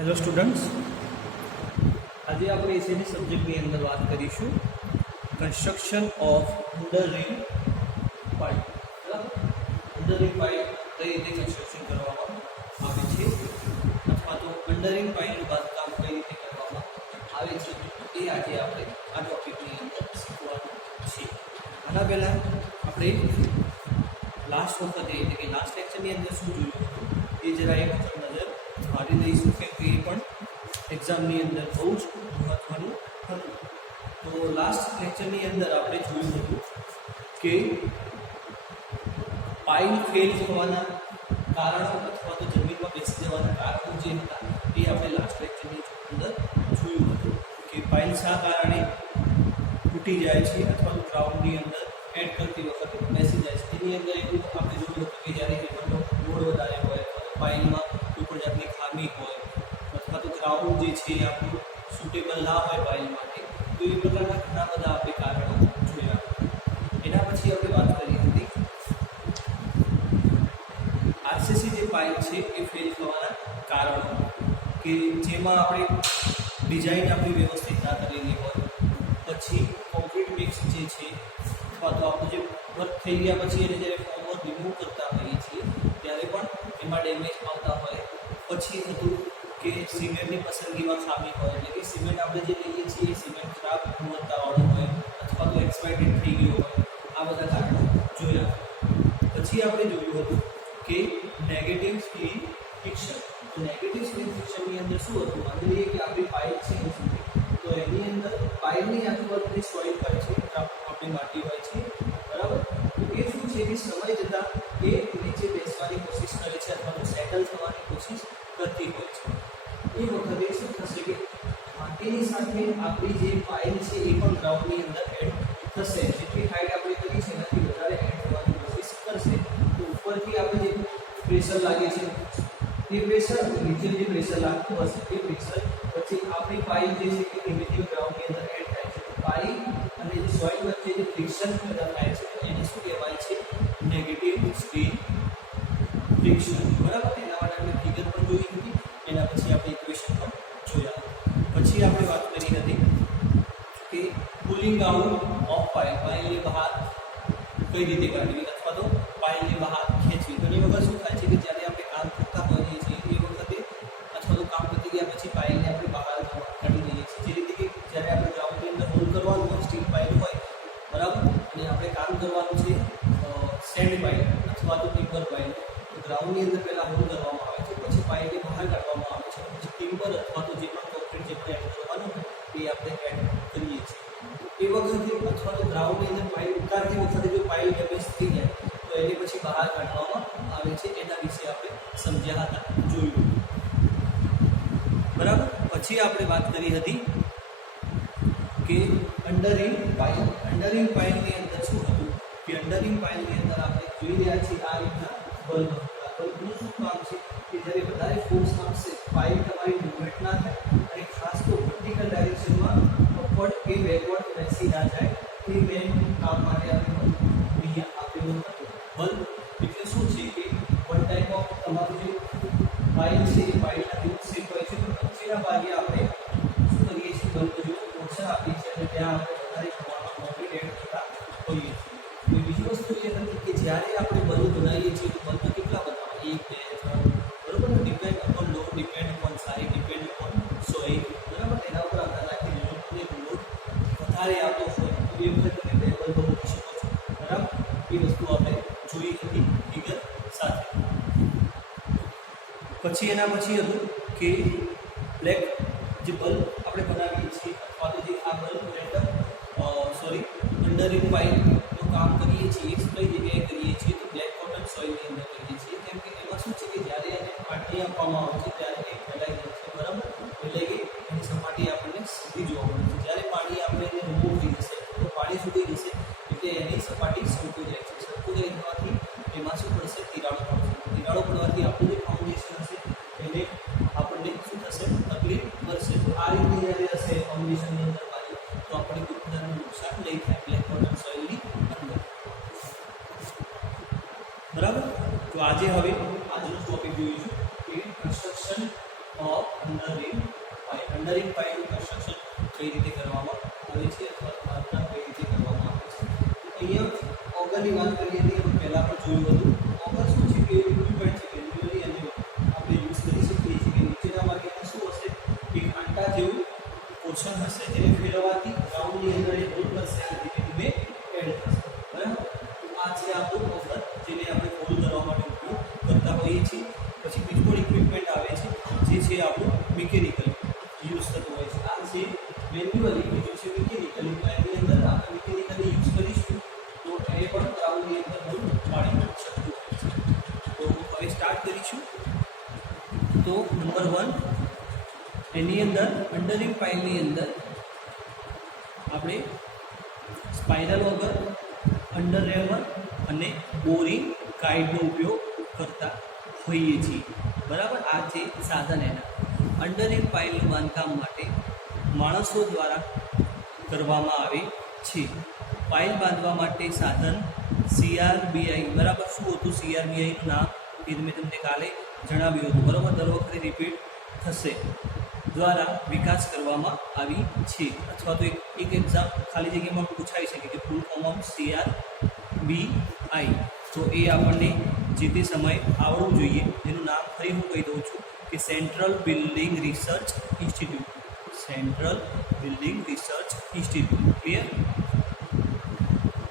Hello students, આજે આપણે એસએની સબ્જેક્ટની અંદર વાત કરીશું કન્સ્ટ્રક્શન ઓફ અંડરરિંગ પાઇપ. બરાબર, અંડરરિંગ પાઇપ કઈ રીતે કન્સ્ટ્રક્શન કરવામાં આવે છે અથવા તો અંડરરિંગ પાઇપનું બાંધકામ કઈ રીતે કરવામાં આવે છે એ આજે આપણે આ ટોપિકની અંદર શીખવાનું છે. આના પહેલાં આપણે લાસ્ટ વખતે એટલે કે લાસ્ટ લેક્ચરની અંદર શું જોયું હતું એ જરા એક વખત નજર મારી લઈશું, કેમ કે એ પણ એક્ઝામની અંદર બહુ જ મહત્ત્વનું હતું. તો લાસ્ટ લેક્ચરની અંદર આપણે જોયું હતું કે પાઇલ ફેલ થવાના કારણો અથવા તો જમીનમાં બેસી જવાના કારણો જે હતા એ આપણે લાસ્ટ લેક્ચરની અંદર જોયું હતું કે પાઇલ શા કારણે તૂટી જાય છે અથવા તો ગ્રાઉન્ડની અંદર એડ કરતી વખતે બેસી જાય છે. એની અંદર એટલું આપણે જોયું હતું કે જ્યારે એનો લોડ વધારે હોય અથવા તો પાઇલમાં કોઈ પણ જાતની ખામી હોય અથવા તો ગ્રાઉન્ડ જે છે એ આપણું સુટેબલ ના હોય પાઇલ માટે, તો એ પ્રકારના ઘણા બધા આપણે કારણો જોયા. એના પછી આપણે વાત કરી હતી આરસીસી જે પાઇલ છે એ ફેલ થવાના કારણો, કે જેમાં આપણે ડિઝાઇન આપણી વ્યવસ્થિત ના કરેલી હોય, પછી કોન્ક્રીટ મિક્સ જે છે અથવા તો આપણું જે વર્ક થઈ ગયા પછી એને જ્યારે ફોર્મર રિમૂવ કરતા હોઈએ છીએ ત્યારે પણ એમાં ડેમેજ આવતા હોય. પછી હતું કે સિમેન્ટની પસંદગીમાં ખામી હોય, એટલે કે સિમેન્ટ આપણે જે લઈએ છીએ એ સિમેન્ટ ખરાબ ગુણવત્તાવાળું હોય અથવા તો એક્સપાયર્ડ થઈ ગયું હોય. આ બધા કારણો જોયા. પછી આપણે જોયું હતું કે નેગેટિવ સ્પીડ ફિક્શન. તો નેગેટિવ સ્પીડ ફિક્શનની અંદર શું હતું, માની લઈએ કે આપણી પાઇપ છે તો એની અંદર પાઇપની આજુબાજુની સોઇલ હોય છે, આપણી માટી હોય છે, બરાબર. તો એ શું છે કે સમય જતાં એ નીચે બેસવાની કોશિશ કરે છે અથવા તો સેટલ થવાની કોશિશ કરતી હોય છે. એ વખતે શું થશે કે માટીની સાથે આપણી જે પાઇલ છે એ પણ ગ્રાઉન્ડની અંદર એડ થશે. જેટલી હાઈટ આપણે કરી છે એનાથી વધારે એડ થવાની કોશિશ કરશે. તો ઉપરથી આપણે જે પ્રેશર લાગે છે એ પ્રેશર નીચે જે પ્રેશર લાગતું હશે એ પ્રેશર પછી આપણી પાઇલ જે છે એ ધીમે ધીમે ગ્રાઉન્ડની અંદર એડ થાય છે. પાઇલ અને જે સોઇલ વચ્ચે જે ફ્રિક્શન પેદા થાય છે એને શું કહેવાય છે, નેગેટિવ સ્પીડ ફ્રિક્શન. બરાબર, એના માટે આપણે ફિગર પણ જોઈ હતી, એના પછી આપણે ઇક્વેશન પણ જોયા. પછી આપણે વાત કરી હતી કે પુલિંગ આઉટ ઓફ પાઇલ, પાઇલની બહાર કઈ રીતે કાઢવી અથવા તો પાઇલની બહાર ખેંચવી. ઘણી વખત શું થાય છે કે જ્યારે આપણે કામ કરતા હોઈએ છીએ એ વખતે અથવા તો કામ પતી ગયા પછી પાઇલને આપણે બહાર કાઢી દઈએ છીએ. જે રીતે કે જ્યારે આપણે ગ્રાઉન્ડની અંદર હોલ કરવાનું હોય, સ્ટીલ પાઇલ હોય, બરાબર, અને આપણે કામ કરવાનું છે સેન્ડ પાઇલ અથવા તો ટિમ્બર પાઇલ, તો ગ્રાઉન્ડની અંદર પહેલાં હોલ કરવામાં આવે છે, પછી પાઇલને બહાર કાઢવામાં આવે છે, પછી ટિમ્બર અથવા તો જે પણ કોન્ક્રીટ જે પણ એડ કરવાનું હોય એ આપણે એડ કરીએ છીએ. એ વખતે અથવા તો ગ્રાઉન્ડની અંદર પાઇલ ઉતારતી વખતે જો પાઇલ ડેમેજ થઈ જાય તો એની પછી બહાર કાઢવામાં આવે છે. એના વિશે આપણે સમજ્યા હતા, જોયું, બરાબર. પછી આપણે વાત કરી હતી કે અંડરરિંગ પાઇલ. અંડરરિંગ પાઇલની અંદર શું હતું કે અંડરરિંગ પાઇલની અંદર આપણે જોઈ રહ્યા છીએ આ રીતના બલ્બ. બલ્બનું શું કામ છે કે જ્યારે વધારે ફોર્સ આપશે પાઇલ તમારી મૂવમેન્ટ ના થાય અને ખાસ તો વર્ટિકલ ડાયરેક્શનમાં અપવર્ડ કે બેકવર્ડ બેસી ના જાય. એ મેન કામ માટે આપણે અહીંયા આપેલું હતું. બલ્બ એટલે શું છે કે વન ટાઈપ ઓફ તમારું જે પાઇલ છે એ પાઇલના જેવું શેપ હોય છે, તો વચ્ચેના ભાગે આપણે શું કરીએ છીએ, બલ્બ જેવું પોર્શન આપીએ છીએ અને ત્યાં આપણે વધારે પ્રમાણમાં કોન્ક્રીટ એડ કરતા હોઈએ છીએ. બીજી વસ્તુ એ હતી કે જ્યારે આપણે બલ્બ બનાવીએ છીએ તો બલ્બ કેટલા બનાવવા, 1, 2, 3, બરાબર. Depend upon load, depend upon size, depend upon soil, બરાબર. એના ઉપર આધાર રાખી લોડ વધારે આવતો હોય તો એ વખતે તમે 2 બલ્બ મૂકી શકો છો, બરાબર. એ વસ્તુ આપણે જોઈ હતી ફિગર સાથે. પછી એના પછી હતું કે બ્લેક જે બલ્બ આપણે બનાવીએ છીએ અથવા તો જે આ બલ્બ અંડરરિંગ પાઇલનું કામ કરીએ છીએ કઈ જગ્યાએ કરીએ છીએ તો બ્લેક કોટન સોઇલની અંદર કરીએ છીએ. કેમ કે એમાં શું છે કે જ્યારે એને માટી આપવામાં આવે છે ત્યારે એ ફેલાઈ જાય છે, બરાબર. એટલે કે એની સપાટી આપણને સીધી જોવા મળે છે. જ્યારે પાણી આપણે એને રિમૂવ થઈ જશે તો પાણી સુધી જશે એટલે એની સપાટી સંકોચ જાય છે. સંકોચાઈ થવાથી એમાં શું પડશે, તિરાડો પડશે. તિરાડો પડવાથી આપણું જે ફાઉન્ડેશન હશે એને આપણને શું થશે, તકલીફ પડશે. તો આ રીતે જ્યારે હશે ફાઉન્ડેશનની અંદર બાજુ તો આપણે કોઈ પ્રકારનું નુકસાન નહીં થાય બ્લેક કોટન સોઇલની અંદર, બરાબર. તો આજે હવે આજનો ટોપિક જોઈશું કે construction of under underreaming pile. Underreaming પાઇલનું કન્સ્ટ્રક્શન કઈ રીતે કરવામાં આવે છે અથવા બાંધકામ કઈ રીતે કરવામાં આવે છે. અહીંયા ઓગરની વાત કરીએ તો પહેલાં પણ જોયું હતું. ઓગર શું છે કે ઇક્વિપમેન્ટ છે કે યુઝ્યુઅલી એને આપણે યુઝ કરી શકીએ છીએ કે નીચેના ભાગમાં શું હશે, એક આંટા જેવું પોર્શન હશે જેને ફેરવવાથી ગ્રાઉન્ડની અંદર એ હોલ કરશે અને ધીમે ધીમે એડ થશે. બરાબર, આ છે આપણું ઓગર જેને આપણે હોલ કરવા માટે ઉપયોગ કરતા હોઈએ છીએ. પછી બીજું પણ ઇક્વિપમેન્ટ આવે છે જે છે આપણું મિકેનિકલ યુઝ થતું હોય છે. આ છે મેન્યુઅલી, બીજું છે મિકેનિકલી. તો એની અંદર આપણે મિકેનિકલી યુઝ કરીશું તો એ પણ ગ્રાઉન્ડની અંદર હોલ પાડી શકતું હોય છે. તો હવે સ્ટાર્ટ કરીશું. તો નંબર 1, એની અંદર અંડરરિંગ પાઇલની અંદર આપણે સ્પાઇરલ ઓગર, અંડર રેમર અને બોરિંગ ગાઈડનો ઉપયોગ કરતા હોઈએ છીએ. બરાબર, આ છે સાધન એના. અંડરરિંગ પાઇલનું બાંધકામ માટે માણસો દ્વારા કરવામાં આવે છે. પાઇલ બાંધવા માટે સાધન CRBI, બરાબર, શું હતું CRBIનું નામ એ મેં તમને કાલે જણાવ્યું હતું. બરાબર, દર વખતે રિપીટ થશે, દ્વારા વિકાસ કરવામાં આવી છે. અથવા તો એક એક્ઝામ ખાલી જગ્યામાં પૂછાઈ શકે કે ફૂલ ફોર્મ ઓફ CRBI. તો એ આપણને જે તે સમયે આવડવું જોઈએ. એનું નામ ફરી હું કહી દઉં છું કે central building research institute. Central building research institute. Clear?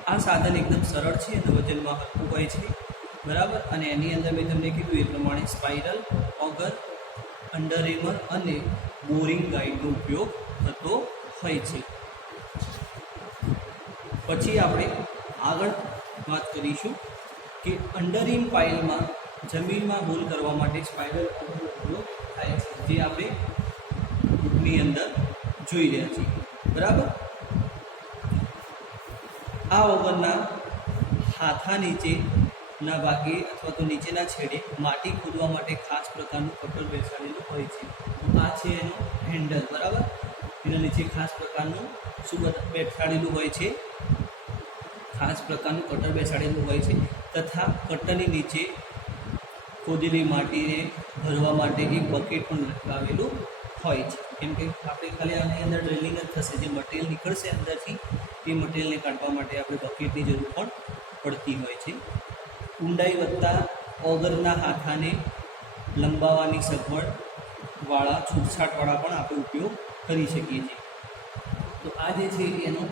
આ સાધન એકદમ સરળ છે અને વજનમાં હલકું હોય છે. બરાબર, અને એની અંદર મેં તમને કીધું એ પ્રમાણે સ્પાઇરલ ઓગર, અંડર રેમર અને બોરિંગ ગાઈડનો ઉપયોગ થતો હોય છે. પછી આપણે આગળ વાત કરીશું કે અંડરરિંગ પાઇલમાં જમીનમાં હોલ કરવા માટે સ્પાઇરલ ઓગરનો ઉપયોગ થાય છે, જે આપણે બુકની અંદર જોઈ રહ્યા છીએ. બરાબર, આ ઓગરના હાથા નીચેના ભાગે અથવા તો નીચેના છેડે માટી ખોદવા માટે ખાસ પ્રકારનું કટર બેસાડેલું હોય છે. આ છે એનો હેન્ડલ. બરાબર, એના નીચે ખાસ પ્રકારનું શું બેસાડેલું હોય છે, ખાસ પ્રકારનું કટર બેસાડેલું હોય છે. તથા કટરની નીચે ખોદેલી માટીને ભરવા માટે એક બકેટ પણ લગાવેલું હોય છે. કેમ કે આપણે ખાલી આની અંદર ડ્રિલિંગ જ થશે, જે મટીરિયલ નીકળશે અંદરથી તે મટીરિયલને કાઢવા માટે આપણે બકેટની જરૂર પણ પડતી હોય છે. ઊંડાઈ વધતા ઓગરના હાથાને લંબાવવાની સગવડવાળા છૂટછાટવાળા પણ આપણે ઉપયોગ કરી શકીએ છીએ. તો આ જે છે એનો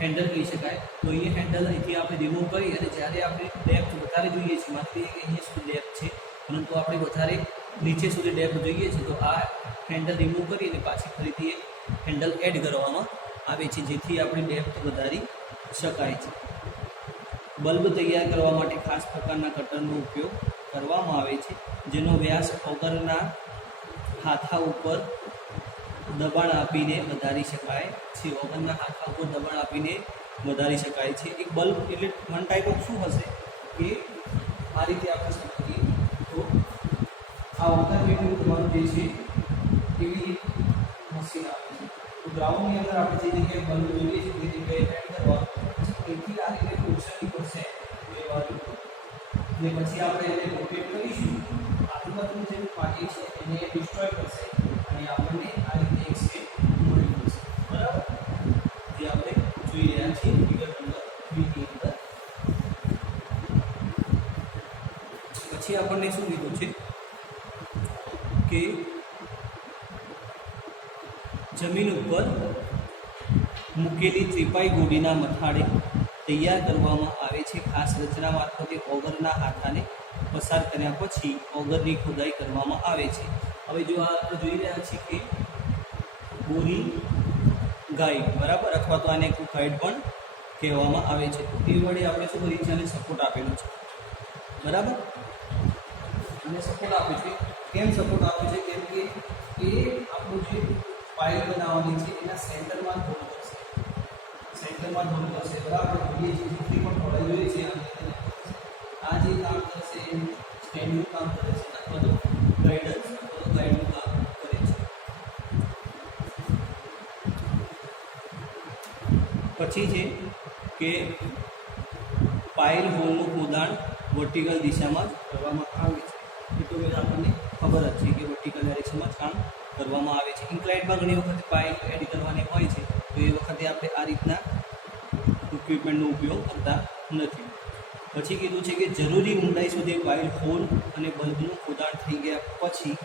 હેન્ડલ કહી શકાય. તો અહીંયા હેન્ડલ અહીંથી આપણે રિમૂવ કરી અને જ્યારે આપણે ડેપ્થ વધારે જોઈએ છીએ, માની લઈએ કે અહીંયા સુધી ડેપ્થ છે પરંતુ આપણે વધારે નીચે સુધી ડેપ્થ જોઈએ છે, તો આ હેન્ડલ રિમૂવ કરી અને પાછી ફરીથી એક હેન્ડલ એડ કરવામાં આવે છે, જેથી આપણે ડેપ્થ વધારી શકાય છે. બલ્બ તૈયાર કરવા માટે ખાસ પ્રકારના કટરનો ઉપયોગ કરવામાં આવે છે, જેનો વ્યાસ ઓગરના હાથા ઉપર દબાણ આપીને વધારી શકાય છે. ઓગરના હાથા ઉપર દબાણ આપીને વધારી શકાય છે. એક બલ્બ એટલે વન ટાઈપ ઓફ શું હશે કે આ રીતે આપણે સમજીએ તો આ ઓગર રિમૂવ કરવાનું જે છે એવી મશીન આવે છે. તો ગ્રાઉન્ડની અંદર આપણે જે જગ્યાએ બલ્બ જોઈએ છે તે જગ્યાએ એડ કરવાનું, એથી આ રીતે પોર્શન નીકળશે બે બાજુ, અને પછી આપણે એને રોટેટ કરીશું. આજુબાજુનું જે માટી છે એને ડિસ્ટ્રોય કરશે અને આપણને આ રીતે એક શેપ મળી જશે. બરાબર, જે આપણે જોઈ રહ્યા છીએ ફિગર નંબર 2 ની અંદર. પછી આપણને શું કીધું છે કે જમીન ઉપર મૂકેલી ત્રિપાઈ ગોળીના મથાળે તૈયાર કરવામાં આવે છે. ખાસ રચના મારફતે ઓગરના હાથાને પસાર કર્યા પછી ઓગરની ખોદાઈ કરવામાં આવે છે. હવે જો આ આપણે જોઈ રહ્યા છીએ કે બોરિંગ ગાઈડ, બરાબર, અથવા તો આને એક ગાઈડ પણ કહેવામાં આવે છે. તે વડે આપણે શું કરીએ છીએ, આને સપોર્ટ આપેલો છે. બરાબર, અને સપોર્ટ આપે છે. કેમ સપોર્ટ આપે છે? કેમ કે એ આપણું જે પાઇલ બનાવવાની છે એના સેન્ટરમાં હોલ કરશે, સેન્ટરમાં હોલ કરશે. બરાબર, એ જેટલી પણ પહોળાઈ જોઈએ છે આ જે કામ કરશે એ સ્ટેન્ડનું કામ કરે છે અથવા તો ગાઈડન્સ અથવા તો ગાઈડનું કામ કરે છે. પછી છે કે પાઇલ હોલનું ખોદાણ વર્ટિકલ દિશામાં જ કરવામાં આવે છે. એ તો આપણને ખબર જ છે કે વર્ટિકલ ડાયરેક્શનમાં જ કામ કરવામાં આવે છે. ઇન્ક્લાઇન્ટમાં ઘણી વખત પાઇલ એડ કરવાની હોય છે, તો એ વખતે આપણે આ રીતના ઇક્વિપમેન્ટનો ઉપયોગ કરતા નથી. પછી કીધું છે કે જરૂરી ઊંડાઈ સુધી પાઇલ હોલ અને બલ્બનું ખોદાણ થઈ ગયા પછી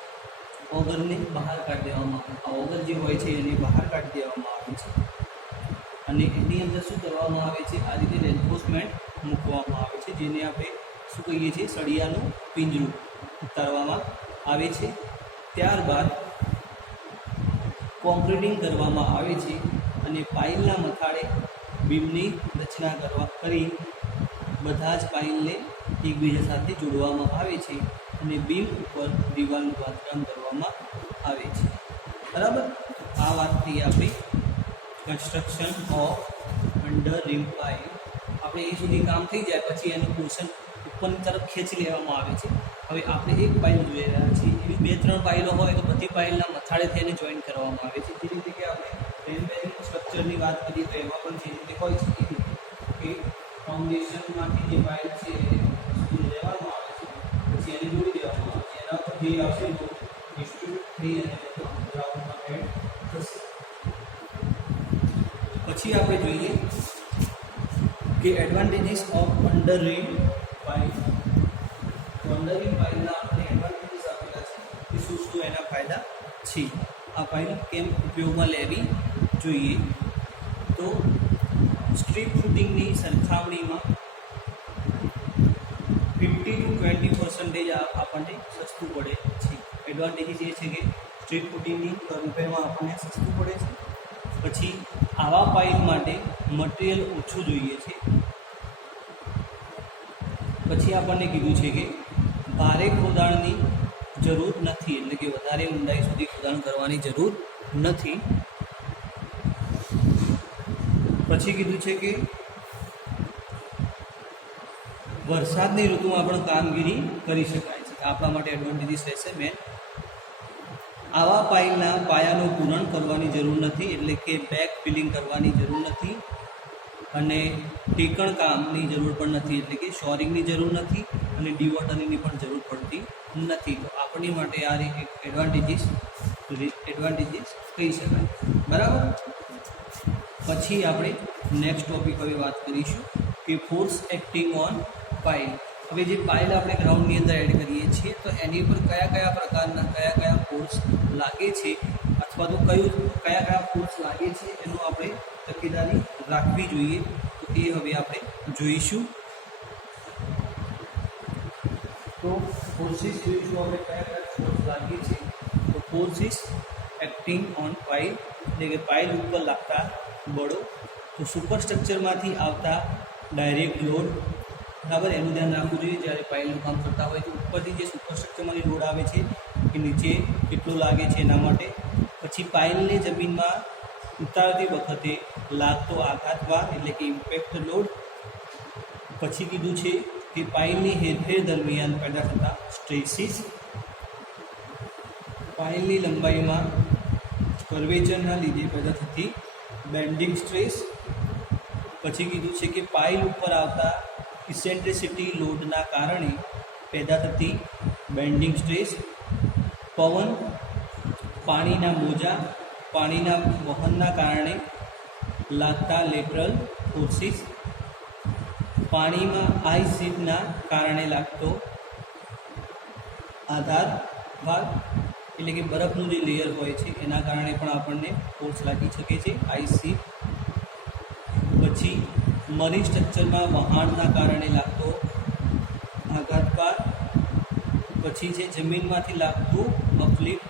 ઓગરને બહાર કાઢી દેવામાં આવે. આ ઓગર જે હોય છે એને બહાર કાઢી દેવામાં આવે છે અને એની અંદર શું કરવામાં આવે છે, આ રીતે રેન્ફોર્સમેન્ટ મૂકવામાં આવે છે, જેને આપણે શું કહીએ છીએ, સળિયાનું પિંજરું ઉતારવામાં આવે છે. ત્યારબાદ કોન્ક્રીટિંગ કરવામાં આવે છે અને પાઇલના મથાળે બીમની રચના કરી બધા જ પાઇલને એકબીજા સાથે જોડવામાં આવે છે અને બીમ ઉપર દિવાલનું બાંધકામ કરવામાં આવે છે. બરાબર, આ વાત થઈ આપણી કન્સ્ટ્રક્શન ઓફ અંડર રીમ પાઇલ. આપણે એ સુધી કામ થઈ જાય પછી એનું પોર્શન ઉપરની તરફ ખેંચી લેવામાં આવે છે. હવે આપણે એક પાઇલ જોઈ રહ્યા છીએ, એવી 2-3 પાઇલો હોય તો બધી પાઇલના મથાળેથી એને જોઈન કરવામાં આવે છે. જે રીતે કે આપણે પ્લેન બેરિંગ સ્ટ્રક્ચરની વાત કરીએ તો એમાં પણ જે રીતે હોય છે એ રીતે કે ફાઉન્ડેશનમાંથી જે પાઇલ છે એ લેવામાં આવે છે, પછી એને જોડી દેવામાં આવે છે. એના પર જે આવશે ડિસ્ટ્રીબ્યુટ થઈ અને ગ્રાઉન્ડમાં એડ થશે. પછી આપણે જોઈએ કે એડવાન્ટેજીસ ઓફ અંડર રીમ પાઇલ. તો અંડર રીમ પાઇલના આપણે એડવાન્ટેજીસ આપેલા છે કે શું શું એના ફાયદા છે. આ પાઇલ કેમ ઉપયોગમાં લેવી જોઈએ, તો સ્ટ્રીપ ફૂટિંગની સરખામણીમાં 15-20% આપણને સસ્તું પડે છે. એડવાન્ટેજીસ એ છે કે સ્ટ્રીપ ફૂટિંગની કમ્પેરમાં આપણને સસ્તું પડે છે. પછી આવા પાઇલ માટે મટીરિયલ ઓછું જોઈએ છે. પછી આપણને કીધું છે કે ભારે ખોદાણની જરૂર નથી, એટલે કે વધારે ઊંડાઈ સુધી ખોદાણ કરવાની જરૂર નથી. પછી કીધું છે કે વરસાદની ઋતુમાં પણ કામગીરી કરી શકાય છે. આપણા માટે એડવાન્ટેજીસ રહેશે મેન. આવા પાઇલના પાયાનું પૂરણ કરવાની જરૂર નથી, એટલે કે બેક ફિલિંગ કરવાની જરૂર નથી અને ટેકણ કામની જરૂર પણ નથી, એટલે કે શોરિંગની જરૂર નથી અને ડીવોટરિંગની પણ જરૂર પડતી નથી. તો આપણી માટે આ એક એડવાન્ટેજીસ કહી શકાય. બરાબર, પછી આપણે નેક્સ્ટ ટોપિક હવે વાત કરીશું કે ફોર્સ એક્ટિંગ ઓન પાઇલ. હવે જે પાઇલ આપણે ગ્રાઉન્ડની અંદર એડ કરીએ છીએ તો એની ઉપર કયા પ્રકારના કયા ફોર્સ લાગે છે અથવા તો કયા ફોર્સ લાગે છે એનું આપણે તકેદારી રાખવી જોઈએ. તો એ હવે આપણે જોઈશું. તો ફોર્સિસ જોઈશું આપણે કયા ફોર્સ લાગે છે. તો ફોર્સિસ એક્ટિંગ ઓન પાઇલ એટલે કે પાઇલ ઉપર લાગતા બળો. તો સુપરસ્ટ્રક્ચરમાંથી આવતા ડાયરેક્ટ લોડ, બરાબર, એનું ધ્યાન રાખવું જોઈએ જ્યારે પાઇલનું કામ કરતા હોય તો ઉપરથી જે સુપરસ્ટ્રક્ચરમાંથી લોડ આવે છે એ નીચે કેટલો લાગે છે એના માટે. પછી પાઇલને જમીનમાં ઉતારતી વખતે લાગતો આઘાતભાર એટલે કે ઇમ્પેક્ટ લોડ. પછી કીધું છે કે પાઇલની હેરફેર દરમિયાન પેદા થતા સ્ટ્રેસીસ, પાઇલની લંબાઈમાં કર્વેચરના લીધે પેદા થતી બેન્ડિંગ સ્ટ્રેસ. પછી કીધું છે કે પાઇલ ઉપર આવતા ઇસેન્ટ્રિસિટી લોડના કારણે પેદા થતી બેન્ડિંગ સ્ટ્રેસ. પવન, પાણીના મોજા, પાણીના વહનના કારણે લાગતા લેટરલ ફોર્સિસ. પાણીમાં આઈસ શીટના કારણે લાગતો આધારભાર એટલે કે બરફનું જે લેયર હોય છે એના કારણે પણ આપણને ફોર્સ લાગી શકે છે, આઈસ શીટ. પછી મરીન સ્ટ્રક્ચરમાં વહાણના કારણે લાગતો આઘાતભાર. પછી છે જમીનમાંથી લાગતું અપલિફ્ટ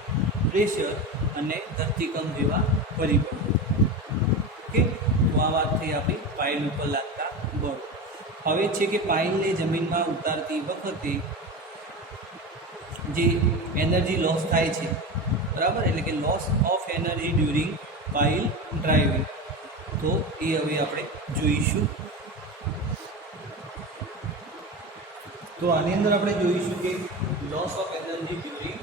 પ્રેશર અને ધરતીકંપ જેવા પરિબળો. ઓકે, તો આ વાત થઈ આપણી પાઇલ ઉપર લાગતા બળો. હવે છે કે પાઇલને જમીનમાં ઉતારતી વખતે જે એનર્જી લોસ થાય છે, બરાબર, એટલે કે loss of energy during pile driving. તો એ હવે આપણે જોઈશું. તો આની અંદર આપણે જોઈશું કે loss of energy during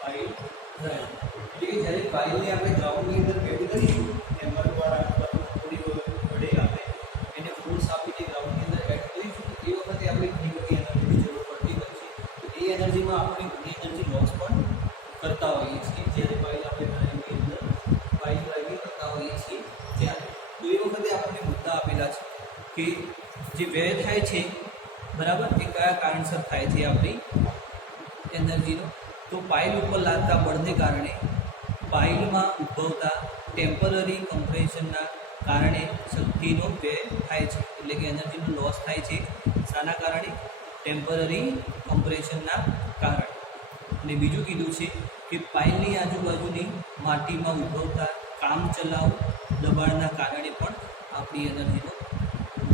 pile driving એટલે કે જ્યારે પાઇલને આપણે ગ્રાઉન્ડની અંદર એડ કરીશું એમાં દ્વારા થોડી વડે આપણે એને ફોર્સ આપીને ગ્રાઉન્ડની અંદર એડ કરીશું તો એ વખતે આપણે ઘણી બધી એનર્જીની જરૂર પડતી હોય છે. તો એ એનર્જીમાં આપણે ઘણી એનર્જી લોસ પણ કરતા હોઈએ છીએ જ્યારે પાઇલ કે જે વ્યય થાય છે બરાબર એ કયા કારણસર થાય છે આપણી એનર્જીનો. તો પાઇલ ઉપર લાગતા બળને કારણે પાઇલમાં ઉદ્ભવતા ટેમ્પરરી કમ્પ્રેશનના કારણે શક્તિનો વ્યય થાય છે, એટલે કે એનર્જીનો લોસ થાય છે. શાના કારણે? ટેમ્પરરી કમ્પ્રેશનના કારણે. અને બીજું કીધું છે કે પાઇલની આજુબાજુની માટીમાં ઉદ્ભવતા કામચલાઉ દબાણના કારણે પણ આપણી એનર્જીનો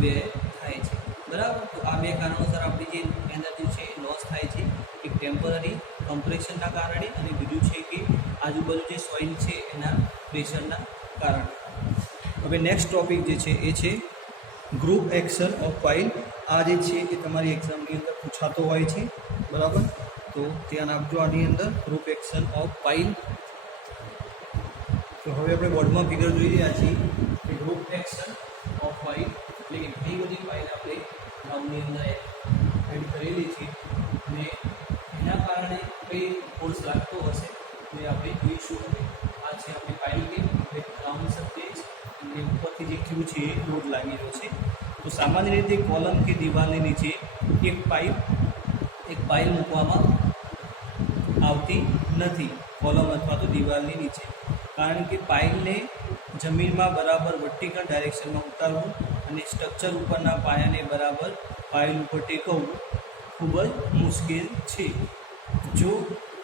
વ્યય થાય છે. બરાબર. તો આ બે કારણોસર આપણી જે એનર્જી છે એ લોસ થાય છે. એક ટેમ્પરરી કમ્પ્રેશનના કારણે અને બીજું છે કે આજુબાજુ જે સોઇલ છે એના પ્રેશરના કારણે. હવે નેક્સ્ટ ટોપિક જે છે એ છે ગ્રુપ એક્શન ઓફ પાઇલ. આ જે છે એ તમારી એક્ઝામની અંદર પૂછાતો હોય છે. બરાબર. તો ધ્યાન આપજો આની અંદર ગ્રુપ એક્શન ઓફ પાઇલ. તો હવે આપણે બોર્ડમાં ફિગર જોઈ રહ્યા છીએ કે ગ્રુપ એક્શન ઓફ પાઇલ એટલે કે ઘણી બધી પાઇલ આપણે ગ્રાઉન્ડની અંદર એડ કરેલી છે અને એના કારણે કઈ ફોર્સ લાગતો હશે તો એ આપણે જોઈશું. હવે આ છે આપણી પાઇલ કે ગ્રાઉન્ડ સરફેસ અને ઉપરથી જે ક્યુ છે એ લોડ લાગી રહ્યો છે. તો સામાન્ય રીતે કોલમ કે દિવાલની નીચે એક પાઇલ મૂકવામાં આવતી નથી કોલમ અથવા તો દિવાલની નીચે, કારણ કે પાઇલને જમીનમાં બરાબર વર્ટિકલ ડાયરેક્શનમાં ઉતારવું અને સ્ટ્રક્ચર ઉપરના પાયાને બરાબર પાઇલ ઉપર ટેકવવું ખૂબ જ મુશ્કેલ છે. જો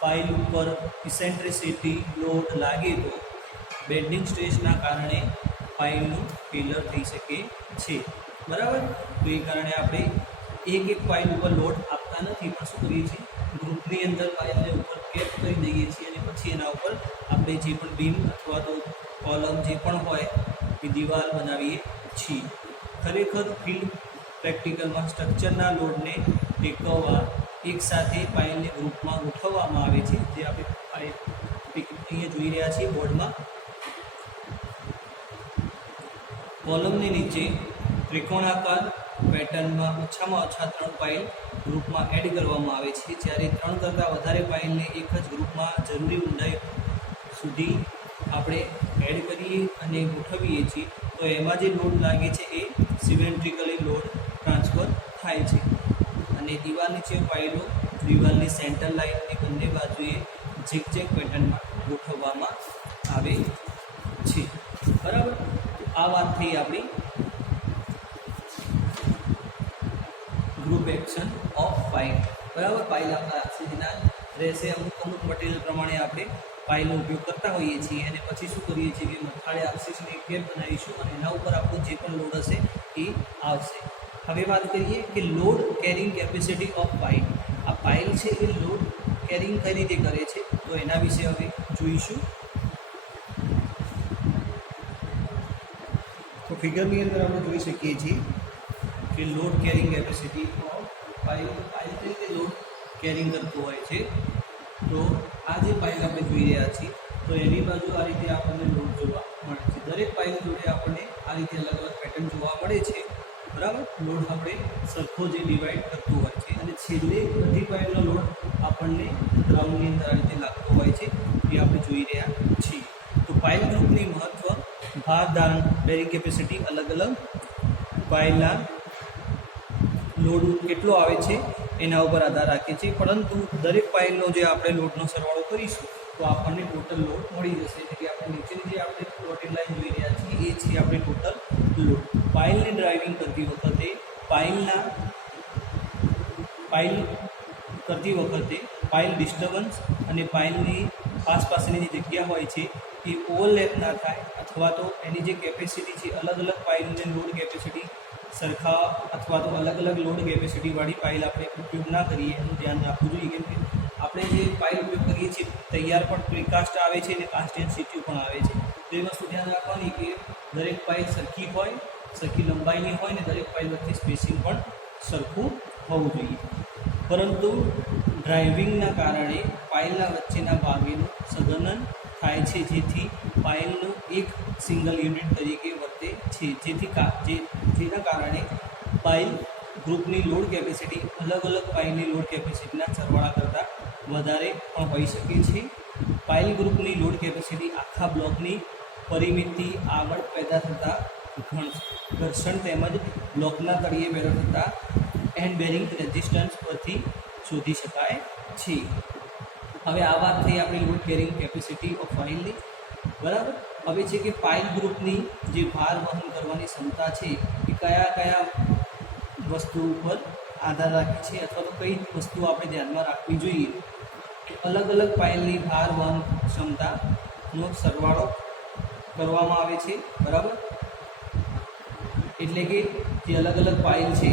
પાઇલ ઉપર ઇસેન્ટ્રિસિટી લોડ લાગે તો બેન્ડિંગ સ્ટ્રેસના કારણે પાઇલનું ફેલર થઈ શકે છે. બરાબર. તો એ કારણે આપણે એક પાઇલ ઉપર લોડ આપતા નથી, પણ શું કરીએ છીએ ગ્રુપની અંદર પાઇલને ઉપર કેપ કરી દઈએ છીએ અને પછી એના ઉપર આપણે જે પણ બીમ અથવા તો કોલમ જે પણ હોય એ દિવાલ બનાવીએ છીએ. ખરેખર ફિલ્ડ પ્રેક્ટિકલમાં સ્ટ્રક્ચરના લોડને ટેકવવા એકસાથે પાઇલને ગ્રુપમાં ગોઠવવામાં આવે છે, જે આપણે અહીંયા જોઈ રહ્યા છીએ બોર્ડમાં. કોલમની નીચે ત્રિકોણાકાર પેટર્નમાં ઓછામાં ઓછા 3 પાઇલ ગ્રુપમાં એડ કરવામાં આવે છે. જ્યારે 3 કરતાં વધારે પાઇલને એક જ ગ્રુપમાં જરૂરી ઊંડાઈ સુધી આપણે એડ કરીએ અને ગોઠવીએ છીએ તો એમાં જે લોડ લાગે છે એ સિમેટ્રિકલી લોડ ટ્રાન્સફર થાય છે અને દિવાલ નીચે પાઇલો દિવાલની સેન્ટર લાઇનની બંને બાજુએ ઝિગઝેગ પેટર્નમાં ગોઠવવામાં આવે છે. બરાબર. આ વાત થઈ આપણી ગ્રુપ એક્શન ઓફ પાઇલ. બરાબર. પાઇલ આપણા આરસીસીના રહેશે. અમુક મટીરિયલ પ્રમાણે આપણે પાઇલનો ઉપયોગ કરતા હોઈએ છીએ અને પછી શું કરીએ છીએ કે મથાળે આરસીસીની કેપ બનાવીશું અને એના ઉપર આપણો જે પણ લોડ હશે એ આવશે. હવે વાત કરીએ કે load carrying capacity of pile. આ પાઇલ છે એ લોડ કેરિંગ કઈ રીતે કરે છે તો એના વિશે હવે જોઈશું. તો ફિગરની અંદર આપણે જોઈ શકીએ છીએ કે load carrying capacity of pile કઈ રીતે લોડ કેરિંગ કરતો હોય છે. તો આ જે પાઇલ આપણે જોઈ રહ્યા છીએ તો એની બાજુ આ રીતે આપણને લોડ જોવા મળે છે. દરેક પાઇલ જોડે આપણને આ રીતે અલગ અલગ પેટર્ન જોવા મળે છે. બરાબર. લોડ આપણે સરખો જે ડિવાઈડ કરતું હોય છે અને છેલ્લે બધી પાઇલનો લોડ આપણને ગ્રાઉન્ડની અંદર આ રીતે લાગતો હોય છે એ આપણે જોઈ રહ્યા છીએ. તો પાઇલ ગ્રુપની મહત્વ ભાર ધારણ બેરિંગ કેપેસિટી અલગ અલગ પાઇલના લોડ કેટલો આવે છે એના ઉપર આધાર રાખે છે, પરંતુ દરેક પાઇલનો જે આપણે લોડનો સરવાળો કરીશું તો આપણને ટોટલ લોડ મળી જશે. એટલે કે આપણે નીચેની જે આપણે ડોટેડ લાઈન જોઈ રહ્યા છીએ એ છે આપણે ટોટલ લોડ. પાઇલને ડ્રાઇવિંગ કરતી વખતે પાઇલ ડિસ્ટર્બન્સ અને પાઇલની આસપાસની જે જગ્યા હોય છે એ ઓવરલેપ ના થાય અથવા તો એની જે કેપેસિટી છે અલગ અલગ પાઇલની લોડ કેપેસિટી સરખા અથવા તો અલગ અલગ લોડ કેપેસિટીવાળી પાઇલ આપણે ઉપયોગ ના કરીએ એનું ધ્યાન રાખવું જોઈએ. કેમ કે આપણે જે પાઇલ ઉપયોગ કરીએ છીએ તૈયાર પણ પ્રીકાસ્ટ આવે છે અને કાસ્ટ ઇન સિટુ પણ આવે છે. તો એ વસ્તુ ધ્યાન રાખવાની કે દરેક પાઇલ સરખી હોય, સરખી લંબાઈની હોય ને દરેક પાઇલ વચ્ચે સ્પેસિંગ પણ સરખું હોવું જોઈએ. પરંતુ ડ્રાઇવિંગના કારણે પાઇલના વચ્ચેના ભાગેનું સંઘનન થાય છે, જેથી પાઇલનું એક સિંગલ યુનિટ તરીકે વર્તે છે, જેના કારણે પાઇલ ગ્રુપની લોડ કેપેસિટી અલગ અલગ પાઇલની લોડ કેપેસિટીના સરવાળા કરતાં વધારે પણ હોઈ શકે છે. પાઇલ ગ્રુપની લોડ કેપેસિટી આખા બ્લોકની પરિમિતિ આગળ પેદા થતા ઘર્ષણ તેમજ બ્લોકના તળિયે મેળવતા એન્ડ બેરિંગ રેઝિસ્ટન્સ પરથી શોધી શકાય છે. હવે આ વાત થઈ આપણી લોડ કેરિંગ કેપેસિટી ઓફ પાઇલની, બરાબર. હવે છે કે પાઇલ ગ્રુપની જે ભાર વહન કરવાની ક્ષમતા છે એ કયા કયા વસ્તુ ઉપર આધાર રાખે છે, અથવા તો કઈ વસ્તુ આપણે ધ્યાનમાં રાખવી જોઈએ. અલગ અલગ પાઇલની ભાર વહન ક્ષમતાનો સરવાળો કરવામાં આવે છે, બરાબર. એટલે કે જે અલગ અલગ પાઇલ છે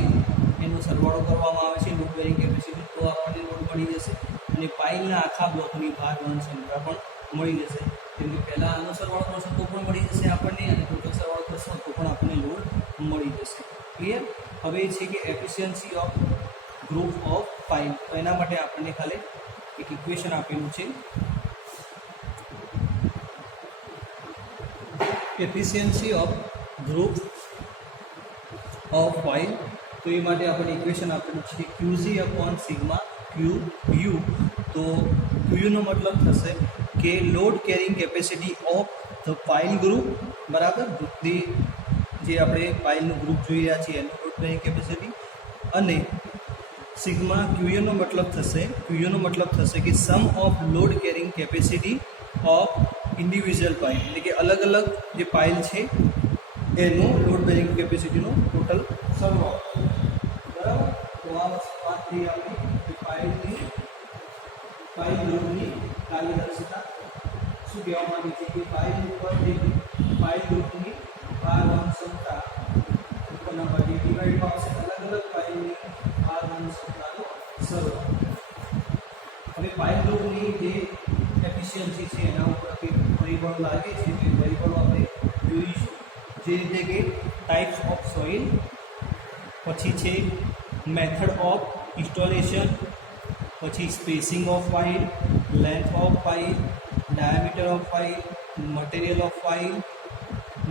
એનો સરવાળો કરવામાં આવે છે લોડ બેરિંગ કેપેસિટી, તો આપણને લોડ મળી જશે. અને પાઇલના આખા બ્લોકની ભાર વહન ક્ષમતા પણ મળી જશે. કેમ કે પહેલાં આનો સરવાળો કરશો તો પણ મળી જશે આપણને, અને ટોટલ સરવાળો કરશો તો પણ આપણને લોડ મળી જશે. ક્લિયર. હવે છે કે efficiency of group of pile, તો એના માટે આપણને ખાલી એક ઇક્વેશન આપેલું છે. Efficiency of group of pile, તો એ માટે આપણને ઇક્વેશન આપેલું છે QG અપોન સિગ્મા QU. તો QU નો મતલબ થશે કે load carrying capacity of the pile group, બરાબર. ગ્રુપની જે આપણે પાઇલનું ગ્રુપ જોઈ રહ્યા છીએ એનું લોડ કેરિંગ કેપેસિટી, અને સિગ્મા QU નો મતલબ થશે કે sum of load carrying capacity of individual pile, એટલે કે અલગ અલગ જે પાઇલ છે એનો લોડ બેરિંગ કેપેસિટીનો ટોટલ સરવાળો, બરાબર. તો આ વાત થઈ આપણી પાઇલ ગ્રુપની કાર્યદક્ષતા. શું કહેવા માંગે છે કે પાઇલ ઉપર જે પાઇલ ગ્રુપની ભાર વહન ક્ષમતા ઉપરના ભાગે ડિવાઇડ આવશે અલગ અલગ પાઇલની ભાર વહન ક્ષમતાનો સરવાળો. હવે પાઇલ ગ્રુપની જે એફિશિયન્સી છે એના ઉપર કંઈક પરિબળ લાગે છે, તે પરિબળો આપણે જોઈશું. જે રીતે કે ટાઈપ્સ ઓફ સોઇલ, પછી છે મેથડ ઓફ ઇન્સ્ટોલેશન, પછી spacing of pile, length of pile, diameter of pile, material of pile,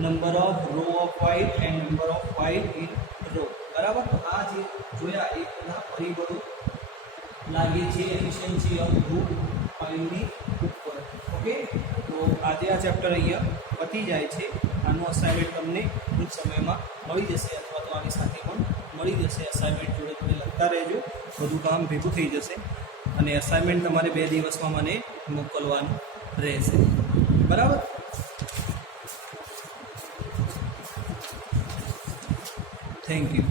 number of row of pile and number of pile in row, બરાબર. તો આ જે જોયા એ બધા પરિબળો લાગે છે એફિશિયન્સી ઓફ ગ્રુપ પાઇલની ઉપર. ઓકે, તો આજે આ ચેપ્ટર અહીંયા પતી જાય છે. આનું અસાઇનમેન્ટ તમને ટૂંક સમયમાં મળી જશે, અથવા તો આની સાથે પણ મળી જશે. અસાઇનમેન્ટ જોડે જોડે લખતા રહેજો, બધું કામ ભેગું થઈ જશે. અને અસાઇનમેન્ટ તમારે 2 દિવસમાં મને મોકલવાનું રહેશે, બરાબર. Thank you.